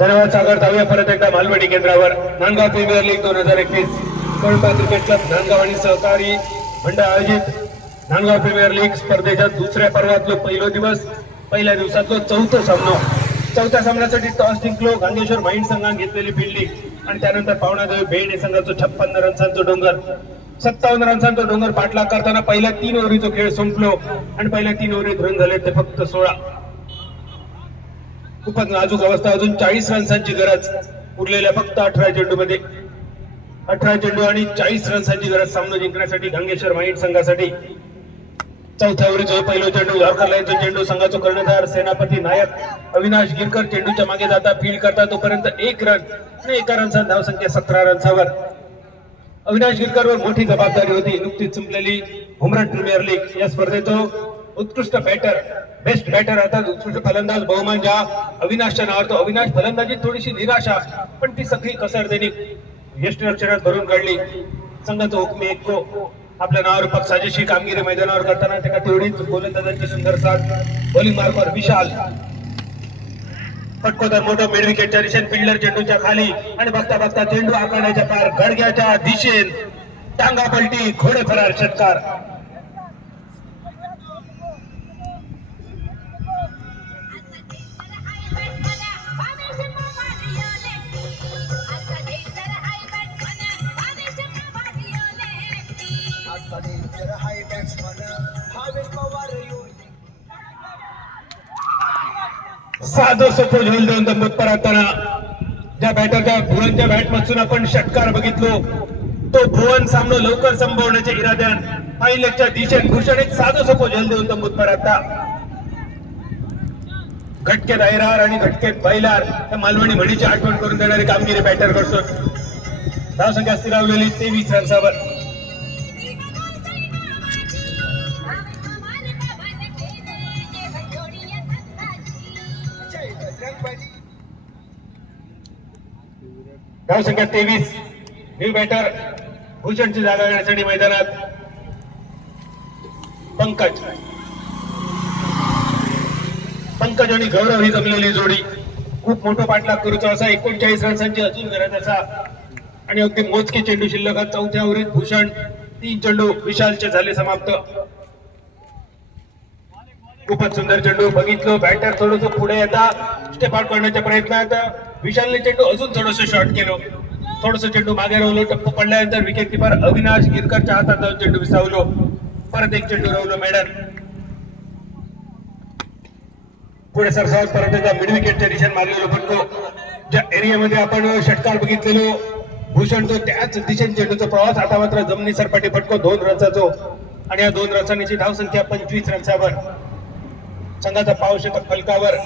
धन्यवाद सागर. जाऊया परत एकदा मालवणी केंद्रावर. Nandgaon premier league 2021 Kalamba cricket club Nandgaon आणि सहकारी मंडळ आयोजित नांदगाव प्रीमियर लीग स्पर्धेच्या दुसऱ्या पर्वातलो पहिलो दिवस. पहिल्या दिवसातलो चौथा सामना. चौथ्या सामन्यासाठी टॉस जिंकलो गांगेश्वर माइंड संघाने घेतलेली फिल्डिंग आणि त्यानंतर पावणादेवी बेड या संघाचं 56 रन्सांचं डोंगर 57 रन्सांचा डोंगर पाठलाग करताना पहिल्या 3 ओव्हरीचा खेळ संपलो आणि पहिल्या 3 ओव्हरीत रन झाले ते फक्त 16. खूपच नाजूक अवस्था. अजून 40 रन्सांची गरज. उरलेल्या फक्त 18 चेंडूमध्ये 18 चेंडू आणि 40 रन्सांची गरज सामना जिंकण्यासाठी गांगेश्वर माइंड संघासाठी. चौथ्या ओव्हरीचा पहिला चेंडू झारखंड लाईनचा चेंडू. संघाचा कर्णधार सेनापती नायक अविनाश गिरकर चेंडूच्या मागे जाता फील्ड करता तोपर्यंत 1 रन आणि 1 रनचा धावसंख्या 17 रन्सावर. अविनाश गिरकरवर मोठी जबाबदारी होती. नुकतीच संपलेली उमरठ प्रीमियर लीग या स्पर्धेचं उत्कृष्ट बॅटर बेस्ट बॅटर अर्थात उत्कृष्ट फलंदाज बहुमान ज्या अविनाशच्या नावावर. तो अविनाश फलंदाजी थोडीशी निराशा पण ती सगळी कसर देणी यष्टीरक्षणात भरून काढली. संघाचं हुकमी एक्को आपल्या नावावर पक्षाची कामगिरी मैदानावर करताना त्याला तेवढीच गोलंदाजांची सुंदर साथ. बॉलिंग मार्फत विशाल पटकोदर मोठं मिड विकेटच्या दिशेने फिल्डर चेंडूच्या खाली आणि बघता बघता चेंडू आखाड्याच्या पार गडग्याच्या दिशेन टांगा पलटी घोडे फरार षटकार. साधो सोपो झेल देऊन दंबत परतताना ज्या बॅटरच्या भुवनच्या बॅटमधून आपण षटकार बघितलो तो भुवन सामना लवकर संपवण्याच्या इराद्यान पायलेगच्या दिशेने भूषण एक साधो सोपो झेल देऊन दंबत परतता. घटकेत ऐरार आणि घटकेत बैलार त्या मालवणी म्हणीची आठवण करून देणारी कामगिरी बॅटर करतो. धावसंख्या स्थिरावलेली 23 रन्सावर. धावसंख्या 23. न्यू बॅटर भूषणची जागा घेण्यासाठी मैदानात पंकज आणि गौरव ही जमलेली जोडी. खूप मोठं पाठलाग करूचा असा 39 रन्सांची अजून गरज असा आणि अगदी मोजके चेंडू शिल्लक. चौथ्या ओव्हरीत भूषण 3 चेंडू विशालचे झाले समाप्त. खूपच सुंदर चेंडू बघितलो. बॅटर थोडस पुढे येता स्टेप आउट करण्याच्या प्रयत्नात विशालने चेंडू अजून थोडस शॉर्ट केलं. थोडस चेंडू मागे राहिलो. टप्पू पडल्यानंतर विकेट किपर अविनाश गिरकरच्या हातात जाऊन चेंडू विसावलो. परत एक चेंडू राहिलो मॅडम. पुढे सरसावत परत एकदा मिड विकेटच्या दिशेने मारलेलो फटको. ज्या एरियामध्ये आपण षटकार बघितलेलो भूषण तो त्याच दिशेने चेंडूचा प्रवास. आता मात्र जमिनी सरपाटी फटको 2 रन्साचो आणि या 2 रन्सांची धावसंख्या 25 रन्सावर. संघाचा पावशतक फलकावर.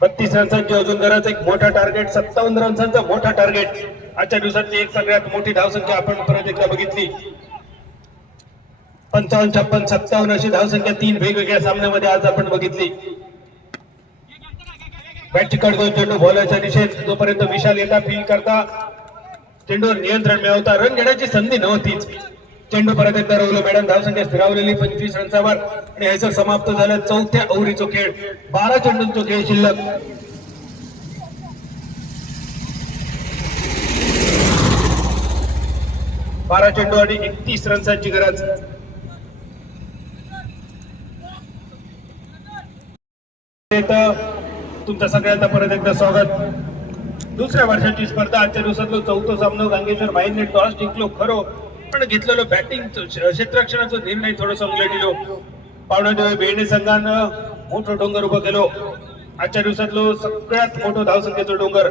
32 रन्सांची अजून गरज. एक मोठा टार्गेट 57 रन्सांचा मोठा टार्गेट. आजच्या दिवसाची एक सगळ्यात मोठी धावसंख्या आपण परत एकदा बघितली. 55, 56, 57 अशी धावसंख्या 3 वेगवेगळ्या सामन्यामध्ये आज आपण बघितली. बॅटची कट घेऊन चेंडू बॉलरच्या दिशेत जोपर्यंत विशाल येता फील्ड करता चेंडूवर नियंत्रण मिळवता रन घेण्याची संधी नव्हतीच. चेंडू परत एकदा रवलो मॅडम. धावसंख्या स्थिरावलेली 25 रन्सावर आणि ह्याचं समाप्त झालं चौथ्या ओव्हरीचा खेळ. 12 चेंडूंचा खेळ शिल्लक. बारा चेंडू आणि 31 रन्सांची गरज. तुमचं सगळ्यांचं परत एकदा स्वागत. दुसऱ्या वर्षाची स्पर्धा. आजच्या दिवसातलो चौथा सामना गांगेश्वर माइंडने टॉस जिंकलो खरो पण घेतलेलो बॅटिंग क्षेत्ररक्षणाचा निर्णय थोडं संगलेलो. पावणादेवी बेडे संघानं मोठं डोंगर उभं केलो. आजच्या दिवसातलो सगळ्यात मोठं धावसंख्येचं डोंगर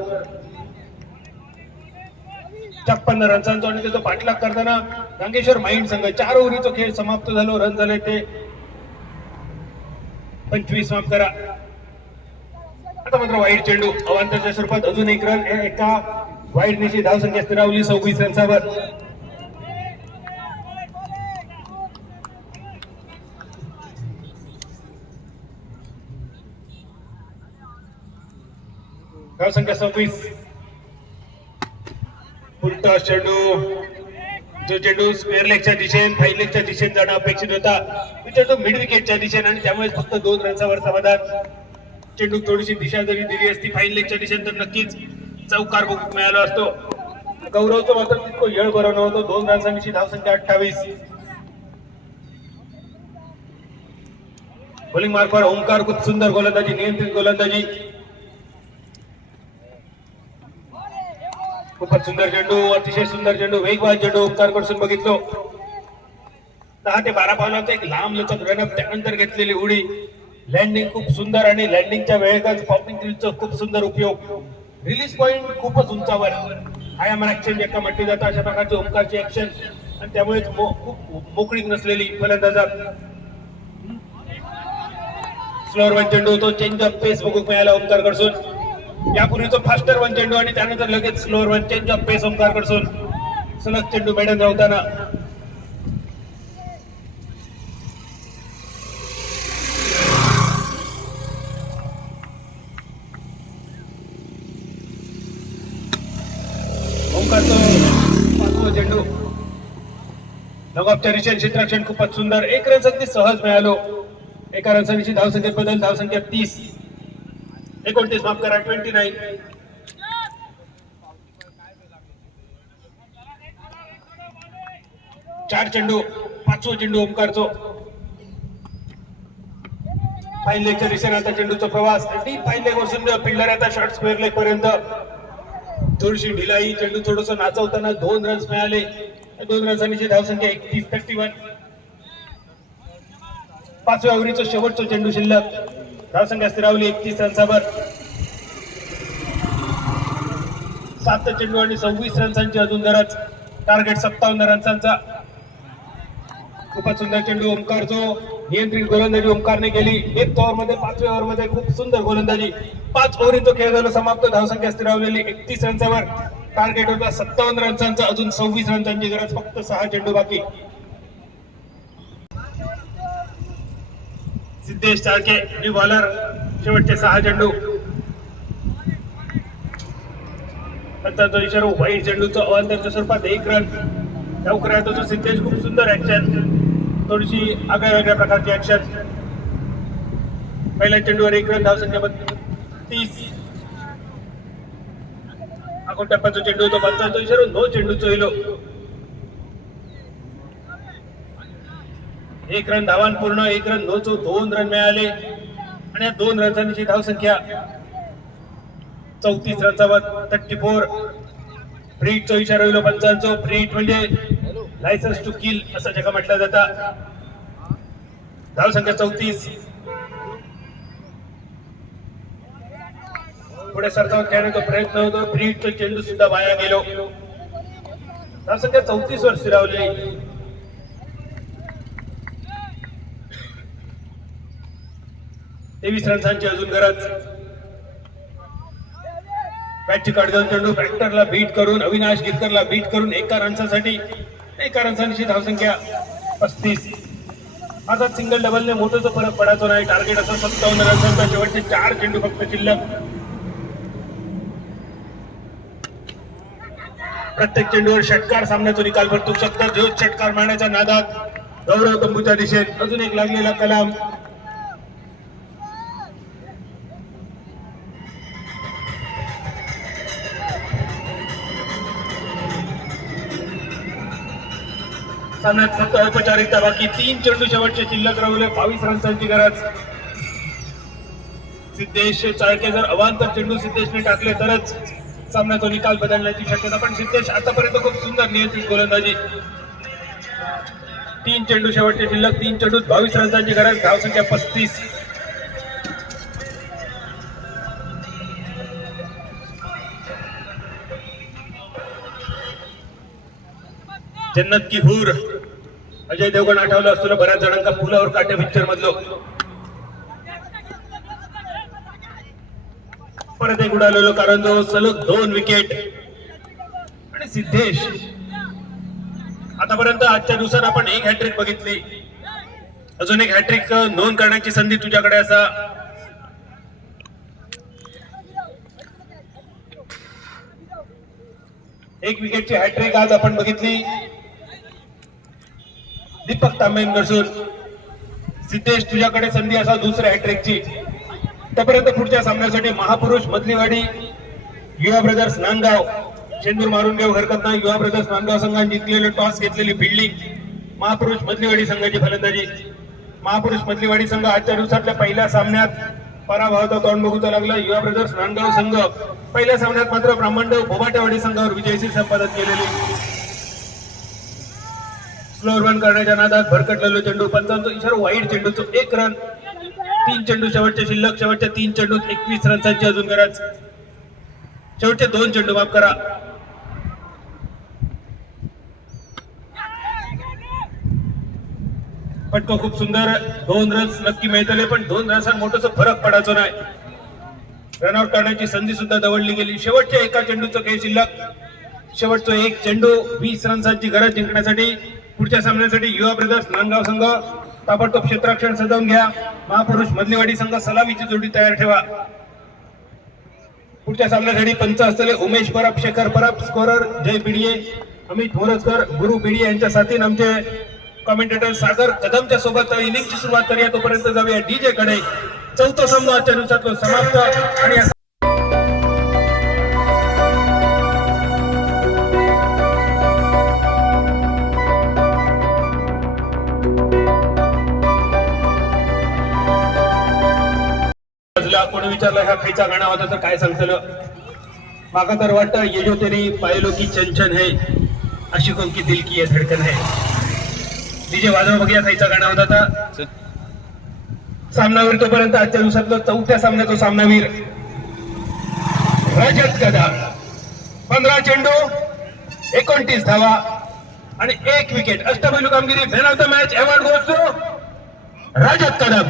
56 रन्सांचा आणि त्याचा पाठलाग करताना गांगेश्वर माइंड संघ 4 ओव्हरीचा खेळ समाप्त झालो. रन झाले ते 25. माफ करा. आता मात्र वाईड चेंडू अवांतरच्या स्वरूपात अजून 1 रन. एका वाईड निशी धावसंख्या स्थिरावली 26 रन्सावर. धावसंख्या 26. उलटा चेंडू जो चेंडू स्क्वेअर लेगच्या दिशेने फाईन लेगच्या दिशेने जाणं अपेक्षित होता. चेंडू मिड विकेटच्या दिशेने आणि त्यामुळे फक्त 2 रन्सावर समाधान. चेंडू थोडीशी दिशा जरी दिली असती फाईन लेगच्या दिशेने तर नक्कीच चौकार बघूक मिळाला असतो. गौरवचं मात्र तितकं येळ बरं नव्हतं. 2 रन्सांची धावसंख्या 28. बॉलिंग मार्कवर ओंकार खूप सुंदर गोलंदाजी, नियंत्रित गोलंदाजी, खूपच सुंदर चेंडू, अतिशय सुंदर चेंडू, वेगवान चेंडू ओंकार कडून बघितलो. 10 ते 12 पावलांचा एक लांब लचक रनअप, त्यानंतर घेतलेली उडी, लँडिंग खूप सुंदर आणि लँडिंगच्या वेळेतच पॉपिंग क्रीजचा खूप सुंदर उपयोग, रिलीज पॉइंट खूपच उंचावर, आयामन ऍक्शन एका म्हटली जातं अशा प्रकारची ओंकारची ऍक्शन आणि त्यामुळेच खूप मोकळीक नसलेली फलंदाजात. स्लोअर वन चेंडू, तो चेंज ऑफ पेस बघूक मिळाला ओंकार कडून. यापूर्वीचा फास्टर वन चेंडू आणि त्यानंतर लगेच स्लोअर वन चेंज ऑफ पेस ओंकार कडून. सलग चेंडू मॅडम धावताना ओंकारचं 5वं चेंडू, नगॉपच्या रिशन क्षेत्ररक्षण खूपच सुंदर, 1 रन अगदी सहज मिळालो. एका रनसांची धावसंख्येत बदल, धावसंख्या 30, 29 माफ करा 29. चार चेंडू, 5वं चेंडू ओंकारचो. फाईन लेगच्या दिशेने आता चेंडूचा प्रवास, डीप फाईन लेग वरसून फिल्डर आता शॉर्ट स्क्वेअर लेग पर्यंत. थोडीशी ढिलाई, चेंडू थोडस नाचवताना 2 रन्स मिळाले. 2 रन्सांची धावसंख्या 31, 31. 5व्या ओव्हरीचं शेवटचं चेंडू शिल्लक, धावसंख्या स्थिरावली 31 रन्सावर. 7 चेंडू आणि 26 रन्सांची अजून गरज, टार्गेट 57 रन्सांचा. खूपच सुंदर चेंडू ओंकारचो, नियंत्रित गोलंदाजी ओंकारने केली. 1 ओव्हर मध्ये 5व्या ओव्हर मध्ये खूप सुंदर गोलंदाजी. 5 ओव्हरीत तो खेळ झाला समाप्त, धावसंख्या स्थिरावलेली 31 रन्सावर. टार्गेट होता 57 रन्सांचा, अजून 26 रन्सांची गरज, फक्त 6 चेंडू बाकी. सिद्धेश चाळके न्यू बॉलर, शेवटचे 6 चेंडू. पंचांचा इशारा, वाईट चेंडूचं अवांतरच्या स्वरूपात 1 रन. लवकर येतो तो सिद्धेश, खूप सुंदर ऍक्शन, थोडीशी आगळ्या वेगळ्या प्रकारची ऍक्शन. पहिल्या चेंडूवर 1 रन, धावसंख्या 30. अकोट टप्प्याचा चेंडू होतो, पंचांचा इशारा, नो चेंडूचो इलो. 1 रन, धावान पूर्ण, 1 रन नोचो, 2 रन मिळाले आणि या 2 रन्सांची धावसंख्या 34 रन्सावर 34. फ्रीटचा इशारा होईल पंचांचा. फ्रीट म्हणजे लायसन्स टू किल असं जगा म्हटलं जातं. धावसंख्या 34. पुढे सरसावत खेळण्याचा प्रयत्न होतो, फ्रीटचा चेंडू सुद्धा वाया गेलो. धावसंख्या 34 वर स्थिरावली. 23 रन्सांची अजून गरज. बॅटची कडगन चेंडू बॅक्टरला बीट करून, अविनाश गिरकरला बीट करून 1 रन्सासाठी, 1 रन्सांची धावसंख्या 35. आता सिंगल डबलने मोठं फरक पडायचो नाही. टार्गेट असं 57 रन्सांचा, शेवटचे 4 चेंडू फक्त शिल्लक. प्रत्येक चेंडूवर षटकार सामन्याचा निकाल पडतो शकतो. जो षटकार मारण्याच्या नादात गौरव तंबूच्या दिशेत अजून एक लागलेला कलाम. सामन्यात फक्त औपचारिकता बाकी. 3 चेंडू शेवटचे शिल्लक राहिले, 22 रन्सांची गरज. सिद्धेश चाळके जर अवांतर चेंडू सिद्धेशने टाकले तरच सामन्याचा निकाल बदलण्याची शक्यता, पण सिद्धेश आतापर्यंत खूप सुंदर नियंत्रित गोलंदाजी. 3 चेंडू शेवटचे शिल्लक, 3 चेंडू 22 रन्सांची गरज, धावसंख्या 35. जन्नत की हूर, अजय देवगण आठवलं असतो ना बऱ्याच जणांना, फुलावर काटे पिक्चर मधलो. परत एक उडालेलो कारण जो सलग 2 विकेट. आणि सिद्धेश आतापर्यंत आजच्या दिवसात आपण 1 हॅट्रिक बघितली, अजून 1 हॅट्रिक नोंद करण्याची संधी तुझ्याकडे असा. एक विकेटची हॅट्रिक आज आपण बघितली दीपक तांबेंकडून. सिद्धेश तुझ्याकडे संधी असा दुसऱ्या हॅट्रिकची. तोपर्यंत पुढच्या सामन्यासाठी महापुरुष मधलीवाडी युवा ब्रदर्स नांदगाव चेंडूर मारून घेऊ हरकत नाही. युवा ब्रदर्स नांदगाव संघाने जिंकलेले टॉस घेतलेली फिल्डिंग महापुरुष मधलीवाडी संघाची फलंदाजी. महापुरुष मधलीवाडी संघ आजच्या दिवसातल्या पहिल्या सामन्यात पराभवाचा तोंड बघूचा लागला. युवा ब्रदर्स नांदगाव संघ पहिल्या सामन्यात मात्र ब्राह्मणदेव भोबाटेवाडी संघावर विजयशी संपादन केलेली. स्लोअर रन करण्याच्या नादात भरकटलेलो चेंडू. पंचांचा इशारा वाईट चेंडूचं 1 रन. 3 चेंडू शेवटचे शिल्लक. शेवटच्या 3 चेंडूत 21 रन्सांची अजून गरज. शेवटचे 2 चेंडू माफ करा. पटको खूप सुंदर. 2 रन्स नक्की मिळतले पण 2 रन्सांत मोठंसं फरक पडायचो नाही. रनआउट करण्याची संधी सुद्धा दवडली गेली. शेवटच्या 1 चेंडूचं खेळ शिल्लक. शेवटचा 1 चेंडू 20 रन्सांची गरज जिंकण्यासाठी. पुढच्या सामन्यासाठी युवा ब्रदर्स नांदगाव संघ ताबडतोब क्षेत्ररक्षण सजवून घ्या. महापुरुष मधलीवाडी संघ सलामीची जोडी तयार ठेवा. पुढच्या सामन्यासाठी पंच असलेले उमेश परब, शेखर परब, स्कोरर जय पिडिये, अमित मोरजकर, गुरु पिडिये यांच्या साथीने आमचे कॉमेंटेटर सागर कदमच्या सोबत इनिंगची सुरुवात करूया. तोपर्यंत जाऊया डीजे कडे. चौथा सामना आजच्या दिवसातला समाप्त. आणि कोणी विचारलं हा खायचा गाणं होता तर काय सांगतलं. माका तर वाटतं ये जो तेरी पायलो की चंचन है आशिकों की दिल की ये धडकन है. डीजे वाजव बघूया खायचा गाणं होता तर. सामनावीर तोपर्यंत आजच्या दिवसातलं चौथ्या सामन्याचा सामनावीर रजत कदम. 15 चेंडू 29 धावा आणि 1 विकेट. अष्टपैलू कामगिरी. Man of the match award goes to Rajat Kadam.